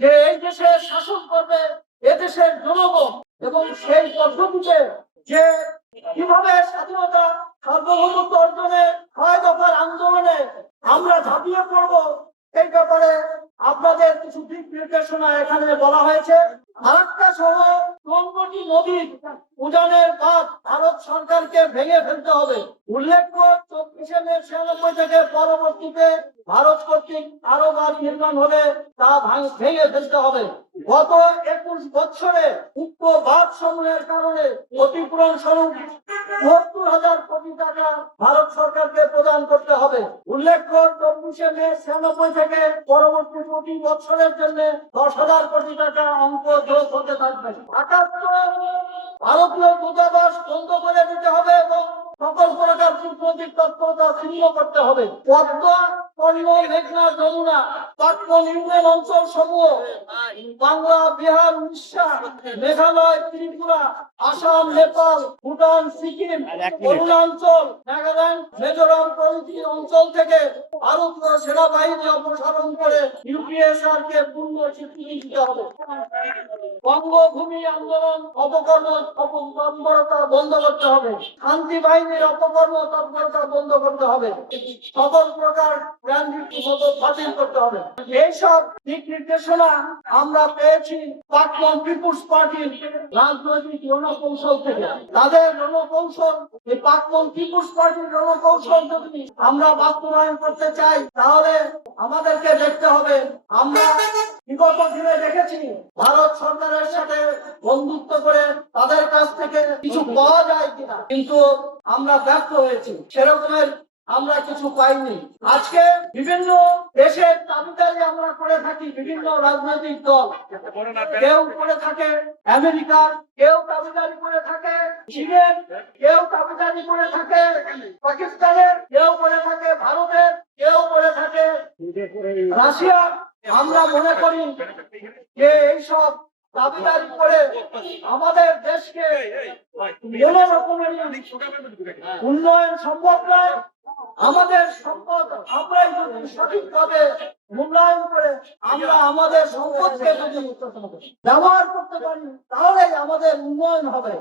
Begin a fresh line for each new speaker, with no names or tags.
যে এই দেশে শাসন করবে এদেশের জনগণ এবং সেই পদ্ধতিতে যে কীভাবে স্বাধীনতা সার্বভৌমত্ব কিছু দিক নির্দেশনা এখানে বলা হয়েছে ফারাক্কা সহ পনেরোটি নদীর উজানের বাঁধ ভারত সরকারকে ভেঙে ফেলতে হবে। উল্লেখ্য, চব্বিশে মে ছিয়ানব্বই থেকে পরবর্তীতে ভারত কর্তৃক আরও বাঁধ নির্মাণ হলে তা ভেঙে ফেলতে হবে। গত একুশ বছরে উক্ত বাঁধ সমূহের কারণে ক্ষতিপূরণ স্বরূপ উল্লেখ্য চব্বিশে থেকে পরবর্তী প্রতি বছরের জন্য দশ হাজার কোটি টাকা অঙ্ক যোগ হতে ভারতীয় দূতাবাস বন্ধ করে দিতে হবে এবং সকল প্রকার কূটনৈতিক তৎপরতা শূন্য করতে হবে। পদ্মা কর্ণ মেঘনা যমুনা পাটন ইউনিয়ন অঞ্চল সমূহ বাংলা বিহার উড়িষ্যা মেঘালয় ত্রিপুরা আসাম নেপাল ভুটান সিকিম অরুণাচল নাগাল্যান্ড মিজোরাম প্রভৃতি অঞ্চল থেকে ভারতীয় সেনাবাহিনী অপসারণ করে ইউপিএসআর কে পূর্ণ স্বীকৃতি দিতে হবে। বঙ্গভূমি আন্দোলন অপকর্ম তৎপরতা বন্ধ করতে হবে। শান্তি অপকর্ম তৎপরতা বন্ধ করতে হবে। সকল প্রকার বাতিল করতে হবে। এইসব দিক নির্দেশনা আমরা পেয়েছি প্রাক্তন পিপুলস পার্টির রাজনৈতিক রণকৌশল থেকে। তাদের রণকৌশল, এই প্রাক্তন পিপুলস পার্টির রণকৌশল যদি আমরা বাস্তবায়ন করতে চাই, তাহলে আমাদেরকে দেখতে হবে, আমরা বিগত দিনে দেখেছি ভারত সরকারের সাথে বন্ধুত্ব করে তাদের কাছ থেকে কিছু পাওয়া যায় কিনা। কিন্তু আমরা ব্যর্থ হয়েছি। সেরকমের আমরা কিছু পাইনি। আজকে বিভিন্ন দেশের দাবিদারি আমরা করে থাকি বিভিন্ন রাজনৈতিক দল। কেউ করে থাকে আমেরিকার, কেউ দাবিদারি করে থাকে চীনের, কেউ দাবিদারি করে থাকে পাকিস্তানের, কেউ করে থাকে ভারতের, কেউ করে থাকে রাশিয়া আমরা মনে করি যে এইসব দাবিদারি করে আমাদের দেশকে কোন রকমের উন্নয়ন সম্ভব নয়। আমাদের সম্পদ আমরাই যদি সঠিকভাবে মূল্যায়ন করে আমরা আমাদের সম্পদকে যদি ব্যবহার করতে পারি, তাহলেই আমাদের উন্নয়ন হবে।